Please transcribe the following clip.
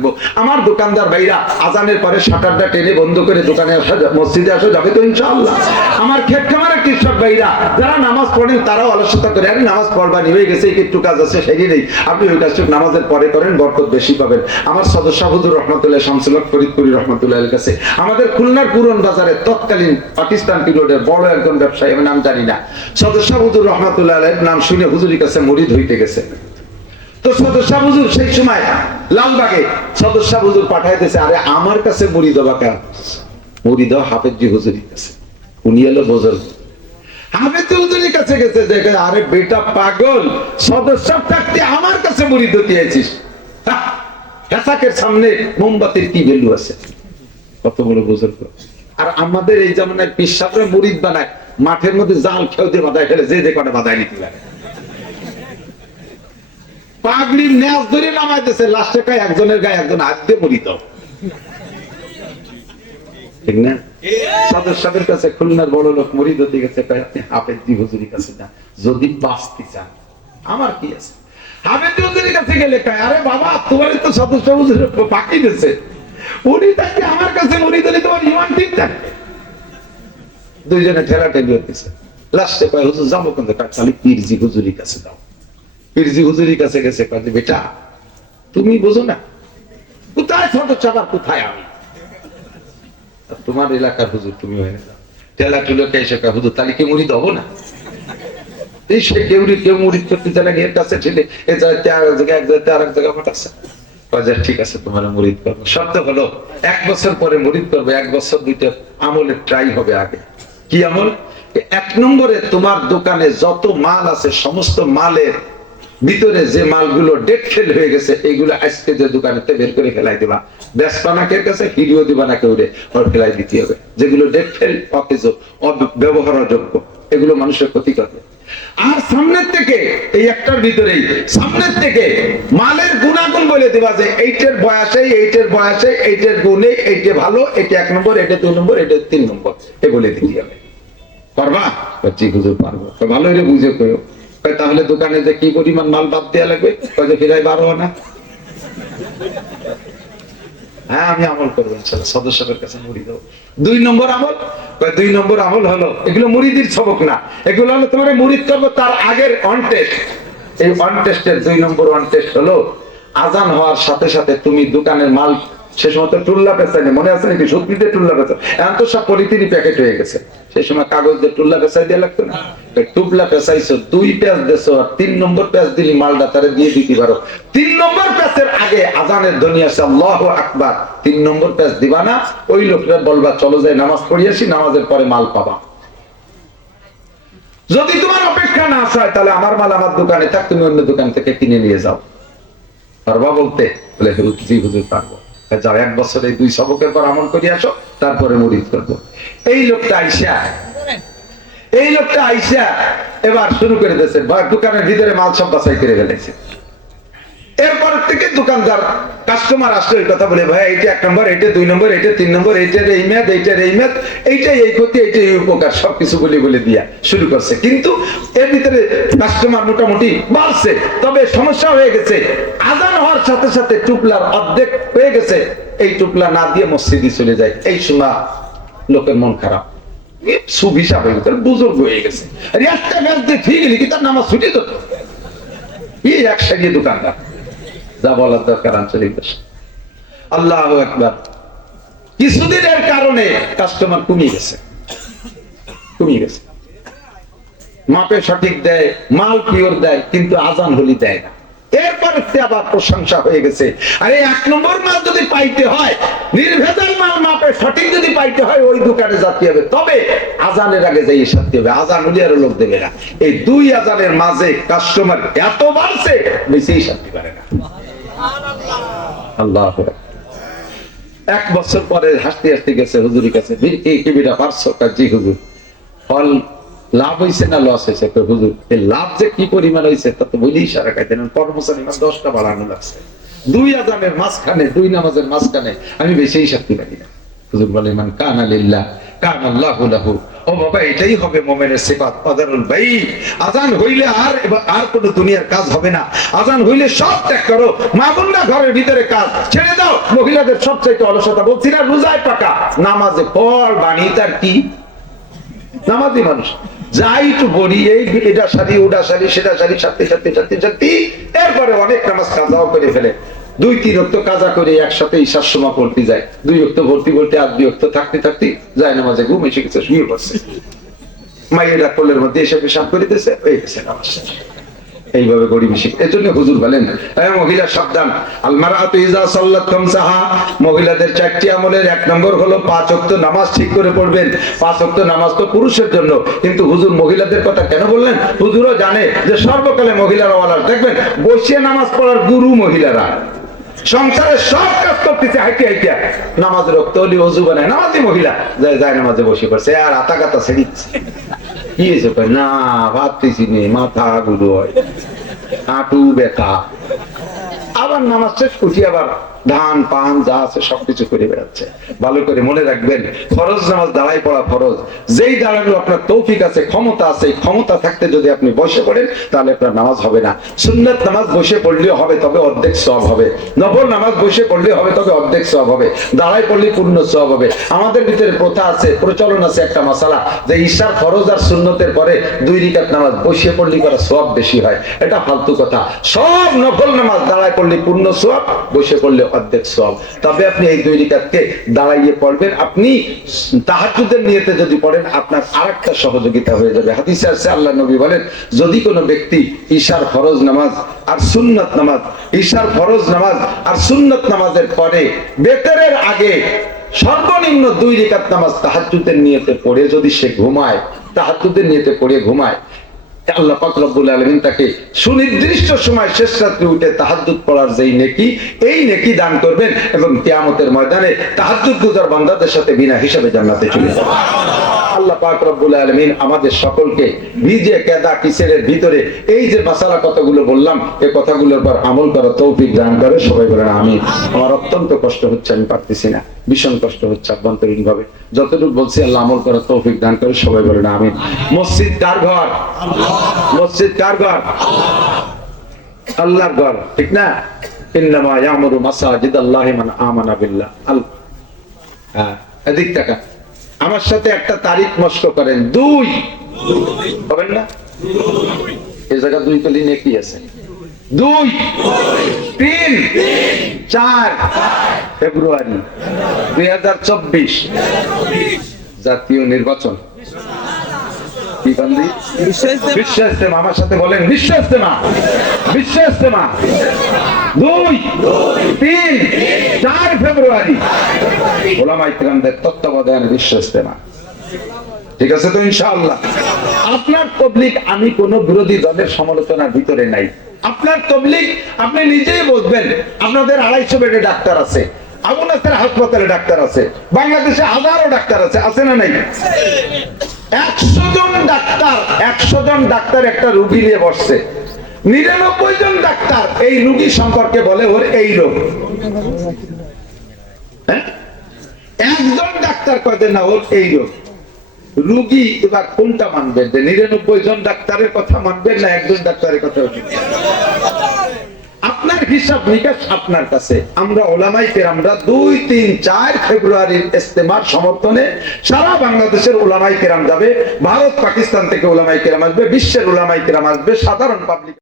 থাকব আমার দোকানদার ভাইরা আজানের পরে শাটারটা টেনে বন্ধ করে দোকানে আসা মসজিদে আসা যাবে তো ইনশাআল্লাহ। আমার ক্ষেত খামারের কৃষক ভাইরা, যারা নামাজ পড়েন তারাও অলসতা করে, আরে নামাজ পড়বা নিভে গেছে একটু কাজ আছে সেই নেই। আপনি ওই কাজটুক নামাজের পরে করেন, বরকত বেশি পাবেন। আমার সদস্য হুজুর রহমতুল্লাহ, শামসুল্লাহ ফরিদপুরি রহমতুল্লাহ কাছে। আমাদের খুলনার পুরন বাজারে তৎকালীন পাকিস্তান পিরিয়ডের বড় একজন ব্যবসায়ী, আমি নাম জানি না। সদস্য হুজুর রহমতুল্লাহ নাম শুনে হুজুরের কাছে মরিদ হইতে গেছে। তো সদস্য হুজুর সেই সময় লালবাগে সদস্য হুজুর পাঠাইতেছে, আরে আমার কাছে মুড়ি দেবা কেন? মুড়ি দেওয়া হাফেজি হুজুরের কাছে। উনি এলো বোঝল কাছে পাগল সদস্য আমার কাছে মুড়ি সামনে মোমবাতির কি ভ্যালু আছে? আর আমাদের এই বানায়, মাঠের মধ্যে জাল খেয়ে বাধায় ফেলে, যে যে কটা বাধায় নিতে লাগে। পাগড়ির ন্যাস ধরে নামাইতেছে, লাস্টে কয়, একজনের গায়ে একজন হাত দিয়ে মরিত ঠিক না? কাছে খুলনার বড় লোক গেছে আপনি কাছে না যদি বাঁচতে চান। আমার কি আছে? হাফেজ কাছে গেলে আরে বাবা তোমার তো সদস্য হুজুর বাকি দিয়েছে উনি থাকতে আমার কাছে মরিদ হলে তোমার ইমান ঠিক থাকবে। দুইজনে ঠেলা ঠেলি হতেছে লাস্টে কয়, হুজুর, যাব কিন্তু কাকসালি পীরজি হুজুরির কাছে দাও পীরজি হুজুরির কাছে গেছে, কয়, বেটা, তুমি বোঝো না, কোথায় ছোট চাপার কোথায় আমি? তোমার এলাকার হুজুর, তুমি হয়ে ঠেলা টুলোকে এসে হুজুর, তাহলে মুড়ি দেবো না? এই সে কেউ কেউ মুড়ি করতে কাছে ঠেলে, এ জায়গায় এক জায়গায় আর এক জায়গায় ঠিক আছে, তোমার করব। হলো, এক বছর পরে করবে, এক বছর দুইটা আমলের ট্রাই হবে আগে। কি আমল? এক নম্বরে তোমার দোকানে যত মাল আছে, সমস্ত মালের ভিতরে যে মালগুলো ডেট ফেল হয়ে গেছে, এগুলো আজকে যে দোকানেতে বের করে ফেলাই দিবা। দেশপানাকের কাছে হিরিও দিবা না কেউ রে, ওর ফেলাই দিতে হবে। যেগুলো ডেট ফেল অকেজ ব্যবহারযোগ্য এগুলো মানুষের ক্ষতি করবে আর সামনের থেকে, এই একটার ভিতরেই, সামনের থেকে মালের গুণাগুণ বলে দিবা যে এইটার বয়সে এইটার বয়সে এইটার গুণে এইটা ভালো এটা এক নম্বর এটা দুই নম্বর এটা তিন নম্বর, এ বলে দিতে হবে। পারবা জি হুজুর, পারব। ভালো রে বুঝে কয় তাহলে দোকানে যে কি পরিমাণ মাল বাদ দেওয়া লাগবে? কয় যে ফিরাই বারো না। হ্যাঁ আমি আমল করব সদস্যদের কাছে মুড়ি দেবো। দুই নম্বর আমল দুই নম্বর আমল হলো, এগুলো মুড়িদির সবক না। এগুলো হলো তোমার মুড়িদ করব তার আগের অন টেস্ট এই অন টেস্টের দুই নম্বর অন টেস্ট হলো, আজান হওয়ার সাথে সাথে তুমি দোকানের মাল সে সময় তো টুল্লা পেঁচাইনি মনে আছে নাকি? সত্যিতে টুল্লা পেঁচা এখন তো সব পলিথিনই প্যাকেট হয়ে গেছে। সেই সময় কাগজ দিয়ে টুল্লা পেঁচাই দিয়ে লাগতো না। তো টুবলা পেঁচাইছো, দুই প্যাঁচ দেছো আর তিন নম্বর প্যাঁচ দিলি মালটা তারে দিয়ে দিতে পারো তিন নম্বর প্যাঁচের আগে আজানের ধ্বনি আছে, আল্লাহ আকবার। তিন নম্বর প্যাঁচ দিবা না, ওই লোকটা বলবা, চলো যাই নামাজ পড়িয়াছি নামাজের পরে মাল পাবা। যদি তোমার অপেক্ষা না হয় তাহলে আমার মাল আমার দোকানে থাক, তুমি অন্য দোকান থেকে কিনে নিয়ে যাও। পারবা বলতে? বলে হুজুর, পারব। যাও, এক বছর এই দুই শবকের পর আমল করে আসো, তারপরে মরিদ করব। এই লোকটা আইসা, এই লোকটা আইসা, এবার শুরু করে দিয়েছে দোকানের ভিতরে মাল সব বাছাই করে ফেলেছে। এরপর থেকে দোকানদার কাস্টমার আসলে এই কথা বলে, ভাই, এইটা এক নম্বর, এইটা দুই নম্বর, এইটা তিন নম্বর, এইটার এই মেয়াদ, এইটার এই মেয়াদ, এইটাই এই ক্ষতি, এইটাই এই উপকার, সবকিছু বলে বলে দিয়া শুরু করছে। কিন্তু এর ভিতরে কাস্টমার মোটামুটি বাড়ছে, তবে সমস্যা হয়ে গেছে। আজান হওয়ার সাথে সাথে টুপলার অর্ধেক হয়ে গেছে। এই টুপলা না দিয়ে মসজিদে চলে যায়। এই সময় লোকের মন খারাপ। সুব হয়ে গেছে বুজুর্গ হয়ে গেছে। একটা দিয়ে ঠিক কি তার নামাজ ছুটি তো? এই এক সারিয়ে দোকানদার। যা বলার দরকার আঞ্চলিক ভাষা। আল্লাহ একবার কিছুদিনের কারণে কাস্টমার কমিয়ে গেছে। কমিয়ে গেছে। মাপে সঠিক দেয়, মাল পিওর দেয়, কিন্তু আজান হলি দেয় না। এরপর আবার প্রশংসা হয়ে গেছে। আরে, এক নম্বর মাল যদি পাইতে হয়, নির্ভেজাল মাল মাপে সঠিক যদি পাইতে হয়, ওই দোকানে যাতে হবে। তবে আজানের আগে যাই সাথে হবে, আজান হলি আর লোক দেবে না। এই দুই আজানের মাঝে কাস্টমার এত বাড়ছে, বেশি শান্তি পারে না। আল্লাহ এক বছর পরে হাসতে হাসতে গেছে হুজুরের কাছে "বীর, কি কি পারছ? জি হুজুর। ফল লাভ হয়েছে না লস হয়েছে কয়, হুজুর এই লাভ যে কি পরিমাণ হয়েছে তা তো বলেই সারা খাইতেন কর্মচারী আমার দশটা বাড়ানো লাগছে। দুই আজানের মাঝখানে দুই নামাজের মাঝখানে আমি বেশি শক্তি লাগি না। হুজুর বলে মান কান আলিল্লাহ কান আল্লাহ লাহু। ও বাবা, এটাই হবে মোমেনের অদারুল ভাই আজান হইলে আর আর দুনিয়ার কাজ হবে না। আজান হইলে সব ত্যাগ করো। মা ঘরের ভিতরে কাজ। ছেড়ে দাও। মহিলাদের সবচাইতে অলসতা বলছি না, রোজায় নামাজে পড় বাণী, তার কি? নামাজি মানুষ। যাই একটু বলি, এই এটা সারি, ওটা সারি, সেটা সারি, সাথে সাথে সাথে সাথে, এরপরে অনেক নামাজ কাজাও করে ফেলে। দুই তিন অক্ত কাজা করে একসাথে ঈশার সময় পড়তে যায়। দুই অক্ত ভর্তি ভর্তি আর দুই অক্ত থাকতে থাকতে যায় নামাজে ঘুম এসে গেছে, শুয়ে পড়ছে। মাইয়েরা কোলের মধ্যে এসে পেশাব করিতেছে? হয়ে গেছে এইভাবে গরিব শিখ এর জন্য হুজুর বলেন মহিলা, সাবধান। খামসাহা। মহিলাদের চারটি আমলের এক নম্বর হলো পাঁচ ওয়াক্ত নামাজ ঠিক করে পড়বেন। পাঁচ ওয়াক্ত নামাজ তো পুরুষের জন্য, কিন্তু হুজুর মহিলাদের কথা কেন বললেন? হুজুরও জানে যে সর্বকালে মহিলারা ওয়ালার দেখবেন, বসিয়ে নামাজ পড়ার গুরু মহিলারা। সংসারের সব কাজ করতেছে, হাইতে হাইতে। নামাজের রক্ত হলি অজু বানায়, নামাজি মহিলা। যায় যায় নামাজে বসে পড়ছে, আর আতা কাতা ছেড়ে কি হয়েছে? না ভাবতেছি নি, মাথা গুলো হয়। হাঁটু ব্যথা। আবার নামাজ শেষ উঠি আবার ধান, পান, যা আছে সবকিছু করে বেড়াচ্ছে। ভালো করে মনে রাখবেন, ফরজ নামাজ দাঁড়াই পড়া ফরজ। যেই দাঁড়ানো আপনার তৌফিক আছে, ক্ষমতা আছে ক্ষমতা থাকতে যদি আপনি বসে পড়েন, তাহলে আপনার নামাজ হবে না। সুন্নত নামাজ বসে পড়লেও হবে, তবে অর্ধেক সব হবে। নফল নামাজ বসে পড়লে হবে, তবে অর্ধেক সব হবে। দাঁড়াই পড়লে পূর্ণ সব হবে। আমাদের ভিতরে প্রথা আছে, প্রচলন আছে একটা মশালা, যে ঈশার ফরজ আর সুন্নতের পরে দুই রিকাত নামাজ বসে পড়লে করা সব বেশি হয়? এটা ফালতু কথা। সব নফল নামাজ দাঁড়ায় পড়লে পূর্ণ সব বসে পড়লে অর্ধেক সব। তবে আপনি এই দুই রিকাতকে দাঁড়াইয়ে পড়বেন। আপনি তাহাজুদের নিয়েতে যদি পড়েন, আপনার আরেকটা সহযোগিতা হয়ে যাবে। হাদিসে আছে, আল্লাহ নবী বলেন, যদি কোনো ব্যক্তি ঈশার ফরজ নামাজ আর সুন্নত নামাজ, ঈশার ফরজ নামাজ আর সুন্নত নামাজের পরে বেতরের আগে সর্বনিম্ন দুই রেখাত নামাজ তাহাজুদের নিয়েতে পড়ে যদি সে ঘুমায় তাহাজুদের নিয়েতে পড়ে ঘুমায় আল্লাহ পাক আলামিন তাকে সুনির্দিষ্ট সময় শেষ রাত্রে উঠে তাহাজ্জুদ পড়ার যেই নেকি, এই নেকি দান করবেন এবং কেয়ামতের ময়দানে তাহাজ্জুদ গুজার বান্দাদের সাথে বিনা হিসাবে জান্নাতে চলে যাবে। আল্লাহ পাক রব্বুল আলামিন আমাদের সকলকে ভিজে কেদা কিসের ভিতরে এই যে মাসালা কথাগুলো বললাম এই কথাগুলোর পর আমল করা তৌফিক দান করে সবাই বলেন আমি আমার অত্যন্ত কষ্ট হচ্ছে, আমি পারতেছি না। ভীষণ কষ্ট হচ্ছে আভ্যন্তরীণ ভাবে যতটুকু বলছি, আল্লাহ আমল করা তৌফিক দান করে সবাই বলেন আমি মসজিদ কার ঘর? মসজিদ কার ঘর? আল্লাহর ঘর, ঠিক না? ইন্নামা ইয়ামুরু মাসাজিদ আল্লাহি মান আমানা বিল্লাহ। আল হ্যাঁ এদিক টাকা আমার সাথে একটা তারিখ নষ্ট করেন। দুই। হবেন না? এ জায়গা দুই তলি নেকি আছে। দুই। তিন। চার। ফেব্রুয়ারি। দুই হাজার চব্বিশ। জাতীয় নির্বাচন। কি বান্দি বিশ্ব ইস্তেমা আমার সাথে বলেন বিশ্ব ইস্তেমা বিশ্ব ইস্তেমা দুই তিন চার ফেব্রুয়ারি। ওলামা ইকরামদের তত্ত্বাবধানে বিশ্ব ইস্তেমা ঠিক আছে তো ইনশাআল্লাহ। আপনার তবলিক আমি কোন বিরোধী দলের সমালোচনার ভিতরে নাই। আপনার তবলিক আপনি নিজেই বুঝবেন আপনাদের আড়াইশো বেডে ডাক্তার আছে নাসের হাসপাতালে ডাক্তার আছে বাংলাদেশে হাজারো ডাক্তার আছে আছে না নাই? একশো জন ডাক্তার, একশো জন ডাক্তার একটা রুগী নিয়ে বসছে। নিরানব্বই জন ডাক্তার এই রুগী সম্পর্কে বলে ওর এই রোগ। হ্যাঁ? একজন ডাক্তার কয়দের না ওর এই রোগ। রুগী এবার কোনটা মানবেন যে নিরানব্বই জন ডাক্তারের কথা মানবেন না একজন ডাক্তারের কথা আপনার হিসাব নিকাশ আপনার কাছে। আমরা ওলামাই কেরামরা দুই, তিন, চার ফেব্রুয়ারির ইস্তেমার সমর্থনে সারা বাংলাদেশের ওলামাই কেরাম যাবে, ভারত, পাকিস্তান থেকে ওলামাই কেরাম আসবে, বিশ্বের ওলামাই কেরাম আসবে, সাধারণ পাবলিক